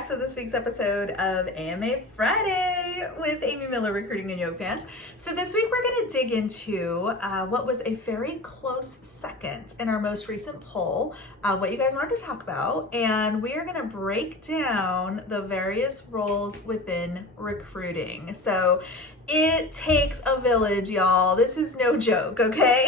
back to this week's episode of AMA Friday with Amy Miller, Recruiting in Yoga Pants. So this week we're going to dig into what was a very close second in our most recent poll, what you guys wanted to talk about, and we are going to break down the various roles within recruiting. So it takes a village, y'all. This is no joke, okay?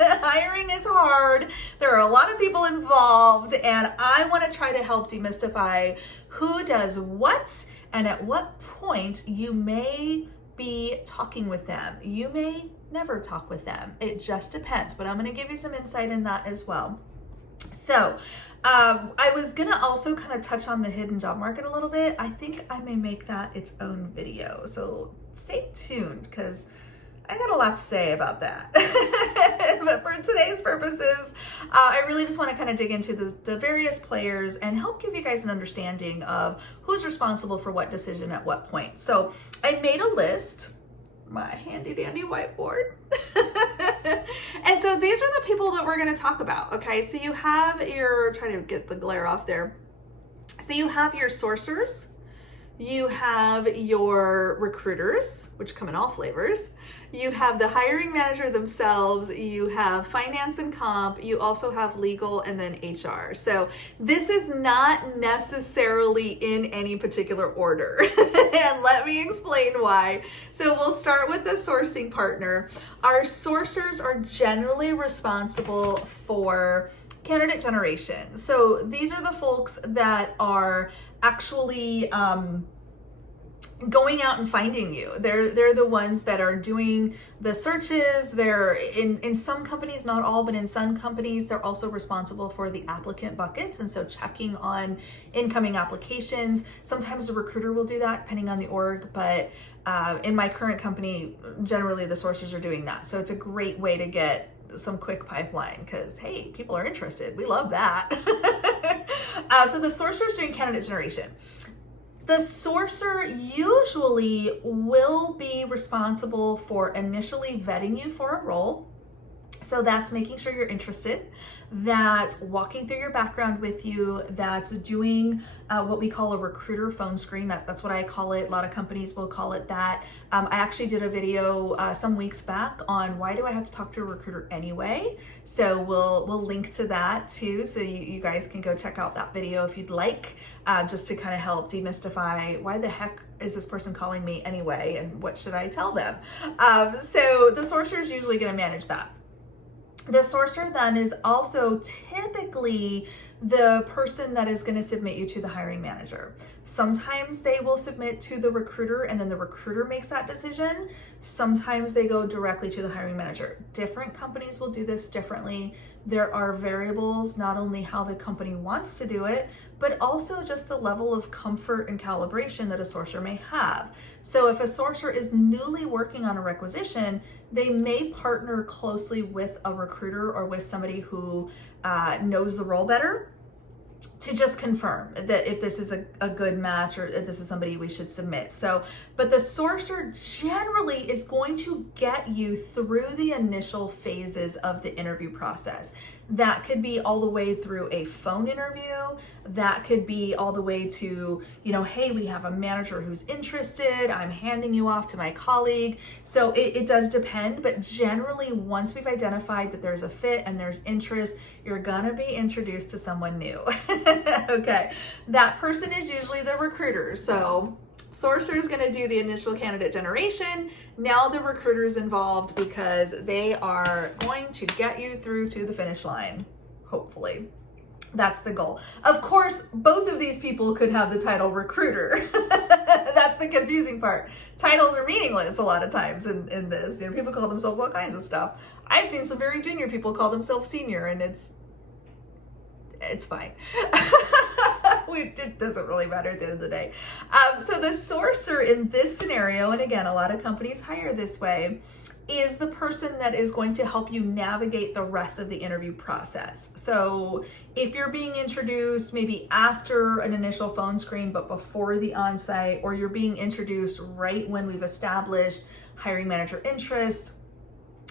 Hiring is hard. There are a lot of people involved, and I want to try to help demystify who does what and at what point you may be talking with them. You may never talk with them. It just depends, but I'm going to give you some insight in that as well. So I was going to also kind of touch on the hidden job market a little bit. I think I may make that its own video. So stay tuned because I got a lot to say about that. But for today's purposes, I really just want to kind of dig into the various players and help give you guys an understanding of who's responsible for what decision at what point. So I made a list, my handy dandy whiteboard. And so these are the people that we're going to talk about. Okay, so you have trying to get the glare off there. So you have your sourcers. You have your recruiters, which come in all flavors. You have the hiring manager themselves. You have finance and comp. You also have legal and then HR. So this is not necessarily in any particular order. And let me explain why. So we'll start with the sourcing partner. Our sourcers are generally responsible for candidate generation. So these are the folks that are actually going out and finding you. They're the ones that are doing the searches. They're in some companies, not all, but in some companies, they're also responsible for the applicant buckets. And so checking on incoming applications. Sometimes the recruiter will do that depending on the org, but in my current company, generally the sourcers are doing that. So it's a great way to get some quick pipeline because, hey, people are interested. We love that. So the sourcer is doing candidate generation. The sourcer usually will be responsible for initially vetting you for a role. So that's making sure you're interested, that's walking through your background with you, that's doing what we call a recruiter phone screen. That's what I call it. A lot of companies will call it that. I actually did a video some weeks back on why do I have to talk to a recruiter anyway? So we'll link to that too. So you guys can go check out that video if you'd like, just to kind of help demystify why the heck is this person calling me anyway and what should I tell them? So the sourcer is usually going to manage that. The sourcer then is also typically the person that is going to submit you to the hiring manager. Sometimes they will submit to the recruiter and then the recruiter makes that decision. Sometimes they go directly to the hiring manager. Different companies will do this differently. There are variables, not only how the company wants to do it, but also just the level of comfort and calibration that a sourcer may have. So if a sourcer is newly working on a requisition, they may partner closely with a recruiter or with somebody who knows the role better to just confirm that if this is a good match or if this is somebody we should submit. So, but the sourcer generally is going to get you through the initial phases of the interview process. That could be all the way through a phone interview. That could be all the way to, hey, we have a manager who's interested. I'm handing you off to my colleague. So it does depend, but generally once we've identified that there's a fit and there's interest, you're gonna be introduced to someone new. Okay, that person is usually the recruiter. So sourcer is going to do the initial candidate generation. Now the recruiter is involved because they are going to get you through to the finish line, hopefully. That's the goal. Of course, both of these people could have the title recruiter. That's the confusing part. Titles are meaningless a lot of times in this. People call themselves all kinds of stuff. I've seen some very junior people call themselves senior, and it's fine. It doesn't really matter at the end of the day. So the sourcer in this scenario, and again, a lot of companies hire this way, is the person that is going to help you navigate the rest of the interview process. So if you're being introduced maybe after an initial phone screen, but before the on-site, or you're being introduced right when we've established hiring manager interest,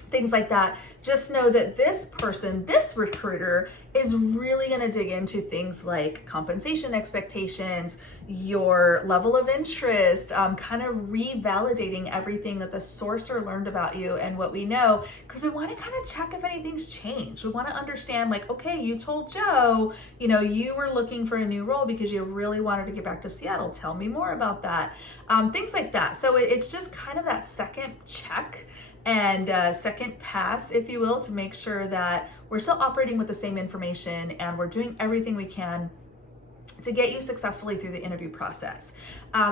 things like that. Just know that this person, this recruiter, is really going to dig into things like compensation expectations, your level of interest, kind of revalidating everything that the sourcer learned about you and what we know, because we want to kind of check if anything's changed. We want to understand, like, okay, you told Joe, you were looking for a new role because you really wanted to get back to Seattle. Tell me more about that. Things like that. So it's just kind of that second check and second pass, if you will, to make sure that we're still operating with the same information and we're doing everything we can to get you successfully through the interview process.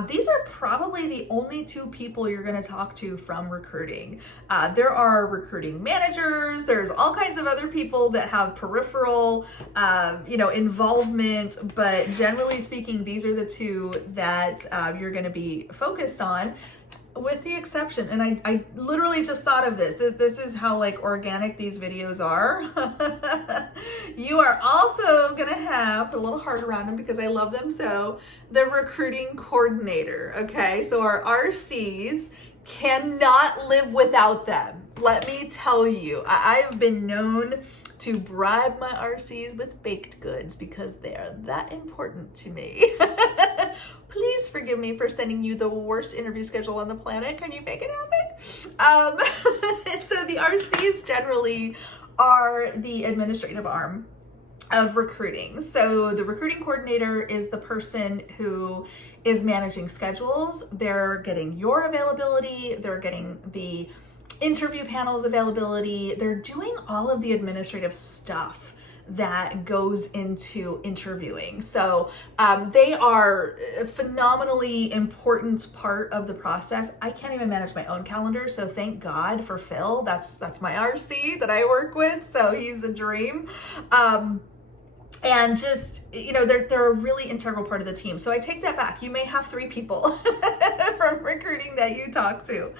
These are probably the only two people you're going to talk to from recruiting. There are recruiting managers. There's all kinds of other people that have peripheral, involvement. But generally speaking, these are the two that you're going to be focused on. With the exception, and I literally just thought of this. This is how like organic these videos are. You are also gonna have, put a little heart around them because I love them so, the recruiting coordinator, okay? So our RCs cannot live without them. Let me tell you, I've been known to bribe my RCs with baked goods because they're that important to me. Please forgive me for sending you the worst interview schedule on the planet. Can you make it happen? So the RCs generally are the administrative arm of recruiting. So the recruiting coordinator is the person who is managing schedules. They're getting your availability. They're getting the interview panel's availability. They're doing all of the administrative stuff that goes into interviewing. So they are a phenomenally important part of the process. I can't even manage my own calendar, so thank God for Phil. That's my RC that I work with, so he's a dream. And just, they're a really integral part of the team. So I take that back. You may have 3 people from recruiting that you talk to.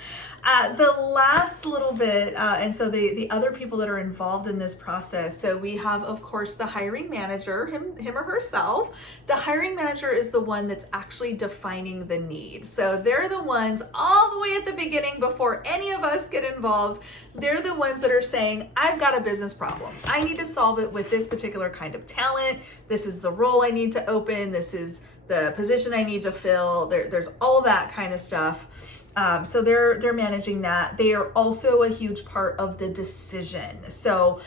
The last little bit, and so the other people that are involved in this process. So we have, of course, the hiring manager, him or herself. The hiring manager is the one that's actually defining the need. So they're the ones all the way at the beginning before any of us get involved. They're the ones that are saying, I've got a business problem. I need to solve it with this particular kind of talent. This is the role I need to open. This is the position I need to fill. There's all that kind of stuff. So they're managing that. They are also a huge part of the decision. So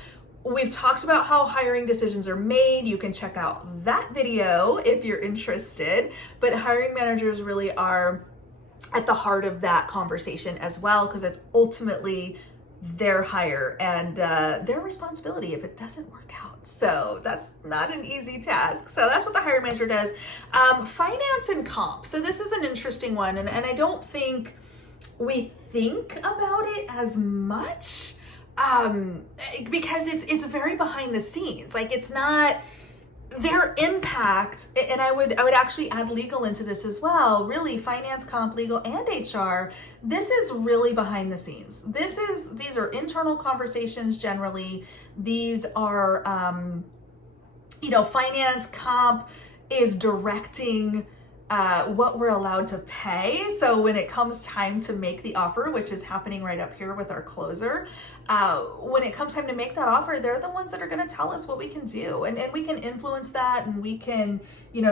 we've talked about how hiring decisions are made. You can check out that video if you're interested. But hiring managers really are at the heart of that conversation as well, because it's ultimately their hire and their responsibility if it doesn't work out. So that's not an easy task. So that's what the hiring manager does. Finance and comp. So this is an interesting one, and I don't think we think about it as much because it's very behind the scenes. Like, it's not their impact, and I would actually add legal into this as well. Really, finance, comp, legal, and HR. This is really behind the scenes. These are internal conversations generally. These are, finance, comp is directing what we're allowed to pay. So when it comes time to make the offer, which is happening right up here with our closer, when it comes time to make that offer, they're the ones that are going to tell us what we can do. And we can influence that, and we can,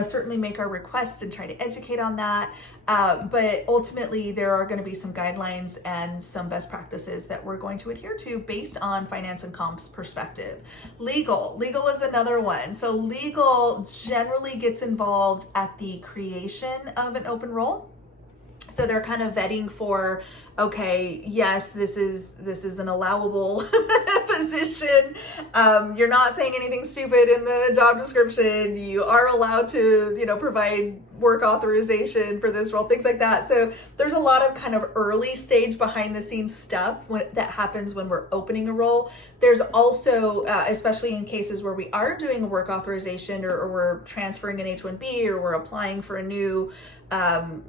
certainly make our requests and try to educate on that. But ultimately, there are going to be some guidelines and some best practices that we're going to adhere to based on finance and comp's perspective. Legal is another one. So legal generally gets involved at the creation of an open role. So they're kind of vetting for, okay, yes, this is an allowable position. You're not saying anything stupid in the job description. You are allowed to, provide work authorization for this role, things like that. So there's a lot of kind of early stage behind the scenes stuff that happens when we're opening a role. There's also, especially in cases where we are doing a work authorization or we're transferring an H-1B or we're applying for a new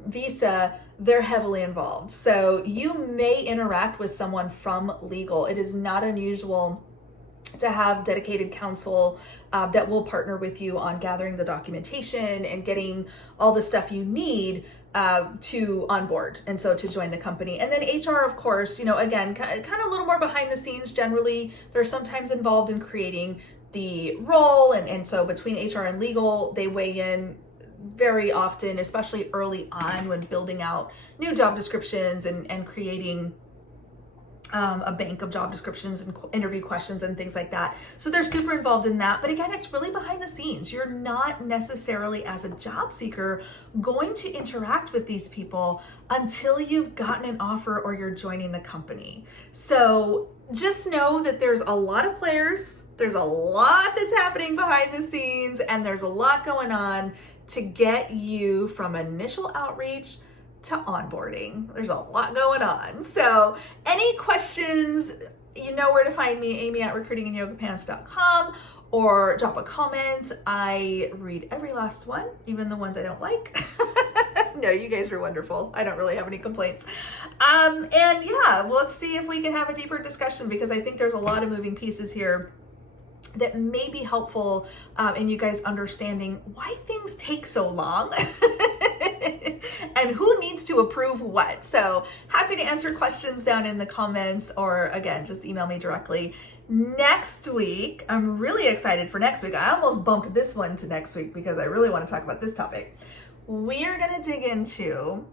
visa, they're heavily involved. So you may interact with someone from legal. It is not unusual to have dedicated counsel that will partner with you on gathering the documentation and getting all the stuff you need to onboard and so to join the company. And then HR, of course, again, kind of a little more behind the scenes. Generally, they're sometimes involved in creating the role. And so between HR and legal, they weigh in very often, especially early on when building out new job descriptions and creating a bank of job descriptions and interview questions and things like that. So they're super involved in that. But again, it's really behind the scenes. You're not necessarily, as a job seeker, going to interact with these people until you've gotten an offer or you're joining the company. So just know that there's a lot of players, there's a lot that's happening behind the scenes, and there's a lot going on to get you from initial outreach to onboarding. There's a lot going on. So any questions, you know where to find me, amy@recruitinginyogapants.com, or drop a comment. I read every last one, even the ones I don't like. No, you guys are wonderful. I don't really have any complaints. And yeah, let's see if we can have a deeper discussion, because I think there's a lot of moving pieces here that may be helpful in you guys understanding why things take so long and who needs to approve what. So happy to answer questions down in the comments, or again, just email me directly. Next week, I'm really excited for next week. I almost bumped this one to next week because I really want to talk about this topic. We are going to dig into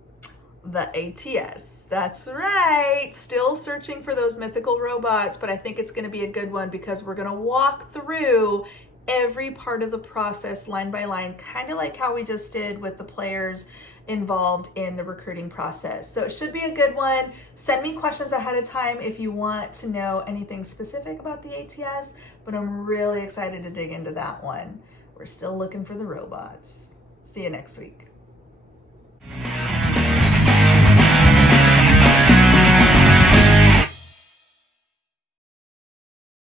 the ATS. That's right. Still searching for those mythical robots, but I think it's going to be a good one because we're going to walk through every part of the process line by line, kind of like how we just did with the players involved in the recruiting process. So it should be a good one. Send me questions ahead of time if you want to know anything specific about the ATS, but I'm really excited to dig into that one. We're still looking for the robots. See you next week.